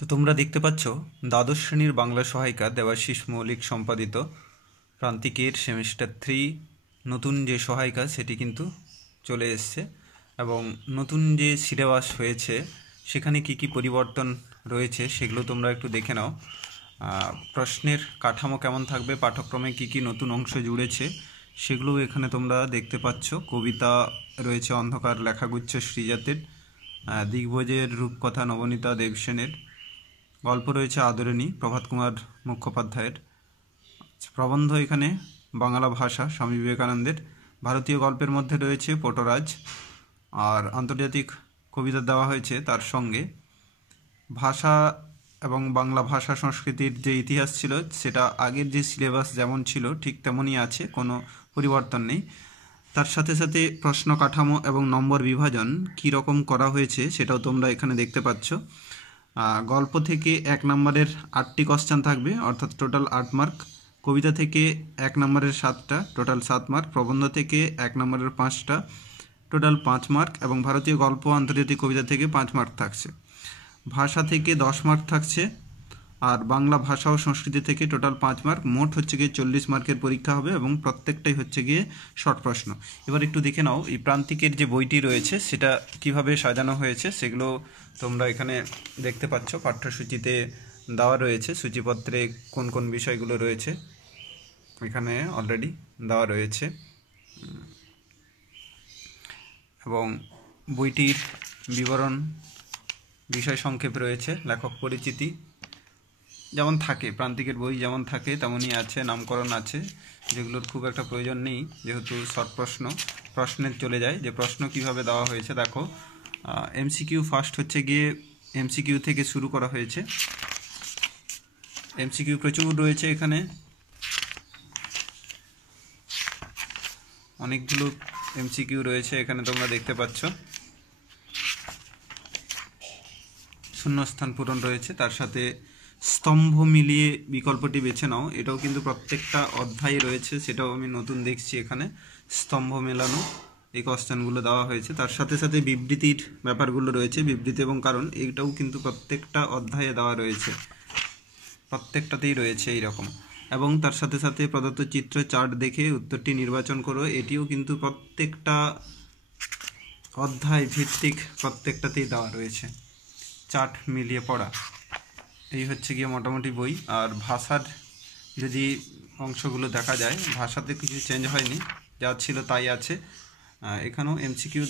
তো তোমরা দেখতে পাচ্ছ দ্বাদশ শ্রেণীর বাংলা সহায়িকা দেবাশিস মৌলিক সম্পাদিত প্রান্তিকের সেমিস্টার 3 নতুন যে সহায়িকা সেটি কিন্তু চলে এসছে এবং নতুন যে সিলেবাস হয়েছে সেখানে কি কি পরিবর্তন রয়েছে সেগুলো তোমরা একটু দেখে নাও। প্রশ্নের কাঠামো কেমন থাকবে, পাঠ্যক্রমে কি কি নতুন অংশ জুড়েছে সেগুলো এখানে তোমরা দেখতে পাচ্ছ। কবিতা রয়েছে অন্ধকার লেখাগুচ্ছ শ্রীজাতের, দিগ্বজের রূপকথা নবনীতা দেবসেনের, গল্প রয়েছে আদরিণী প্রভাত কুমার মুখোপাধ্যায়ের, প্রবন্ধ এখানে বাংলা ভাষা স্বামী বিবেকানন্দের, ভারতীয় গল্পের মধ্যে রয়েছে পটরাজ, আর আন্তর্জাতিক কবিতা দেওয়া হয়েছে। তার সঙ্গে ভাষা এবং বাংলা ভাষা সংস্কৃতির যে ইতিহাস ছিল সেটা আগের যে সিলেবাস যেমন ছিল ঠিক তেমনই আছে, কোনো পরিবর্তন নেই। তার সাথে সাথে প্রশ্ন কাঠামো এবং নম্বর বিভাজন কী রকম করা হয়েছে সেটাও তোমরা এখানে দেখতে পাচ্ছ। গল্প থেকে 1 নম্বরের 8টি কোশ্চেন থাকবে, অর্থাৎ টোটাল 8 মার্ক। কবিতা থেকে 1 নম্বরের 7টা, টোটাল 7 মার্ক। প্রবন্ধ থেকে 1 নম্বরের 5টা, টোটাল 5 মার্ক। এবং ভারতীয় গল্প আন্তর্জাতিক কবিতা থেকে 5 মার্ক থাকছে। ভাষা থেকে 10 মার্ক থাকছে, আর বাংলা ভাষা ও সংস্কৃতি থেকে টোটাল 5 মার্ক। মোট হচ্ছে গিয়ে 40 মার্কের পরীক্ষা হবে এবং প্রত্যেকটাই হচ্ছে গিয়ে শর্ট প্রশ্ন। এবার একটু দেখে নাও এই প্রান্তিকের যে বইটি রয়েছে সেটা কিভাবে সাজানো হয়েছে সেগুলো তোমরা এখানে দেখতে পাচ্ছ। পাঠ্যসূচিতে দেওয়া রয়েছে, সূচিপত্রে কোন কোন বিষয়গুলো রয়েছে এখানে অলরেডি দেওয়া রয়েছে, এবং বইটির বিবরণ, বিষয় সংক্ষেপ রয়েছে, লেখক পরিচিতি যেমন থাকে, প্রান্তিকের বই যেমন থাকে তেমনই আছে, নামকরণ আছে, যেগুলোর খুব একটা প্রয়োজন নেই যেহেতু শর্ট প্রশ্নের চলে যায়। যে প্রশ্ন কিভাবে দেওয়া হয়েছে দেখো, এমসিকিউ ফার্স্ট হচ্ছে গিয়ে এমসিকিউ থেকে শুরু করা হয়েছে। এমসিকিউ প্রচুর রয়েছে এখানে, অনেকগুলো এমসিকিউ রয়েছে এখানে তোমরা দেখতে পাচ্ছ। শূন্যস্থান পূরণ রয়েছে, তার সাথে স্তম্ভ মিলিয়ে বিকল্পটি বেছে নাও, এটাও কিন্তু প্রত্যেকটা অধ্যায়ে রয়েছে, সেটাও আমি নতুন দেখছি এখানে। স্তম্ভ মেলানো এই কোশ্চেনগুলো দেওয়া হয়েছে। তার সাথে সাথে বিবৃতির ব্যাপারগুলো রয়েছে, বিবৃতি এবং কারণ, এইটাও কিন্তু প্রত্যেকটা অধ্যায়ে দেওয়া রয়েছে, প্রত্যেকটাতেই রয়েছে এইরকম। এবং তার সাথে সাথে প্রদত্ত চিত্র চার্ট দেখে উত্তরটি নির্বাচন করো, এটিও কিন্তু প্রত্যেকটা অধ্যায় ভিত্তিক প্রত্যেকটাতেই দেওয়া রয়েছে। চার্ট মিলিয়ে পড়া, এই হচ্ছে গিয়ে মোটামুটি বই। আর ভাষার যদি অংশগুলো দেখা যায়, ভাষাতে কিছু চেঞ্জ হয়নি, যা ছিল তাই আছে। এখানেও এমসিকিউ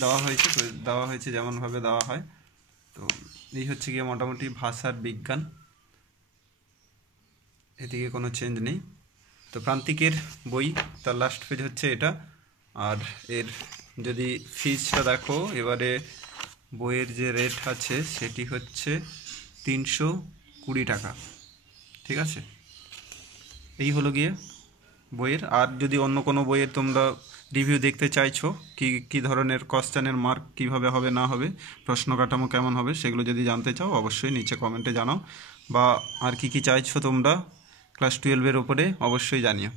দেওয়া হয়েছে যেমনভাবে দেওয়া হয়। তো এই হচ্ছে গিয়ে মোটামুটি ভাষার বিজ্ঞান, এদিকে কোনো চেঞ্জ নেই। তো প্রান্তিকের বই তার লাস্ট পেজ হচ্ছে এটা। আর এর যদি ফিজটা দেখো, এবারে বইয়ের যে রেট আছে সেটি হচ্ছে 320 টাকা, ঠিক আছে। এই হলো গিয়ে বইয়ের। আর যদি অন্য কোনো বইয়ের তোমরা রিভিউ দেখতে চাইছো, কি ধরনের কোশ্চেনের মার্ক কিভাবে হবে না হবে, প্রশ্ন কাঠামো কেমন হবে, সেগুলো যদি জানতে চাও অবশ্যই নিচে কমেন্টে জানাও, বা আর কি চাইছো তোমরা ক্লাস 12-এর ওপরে অবশ্যই জানিও।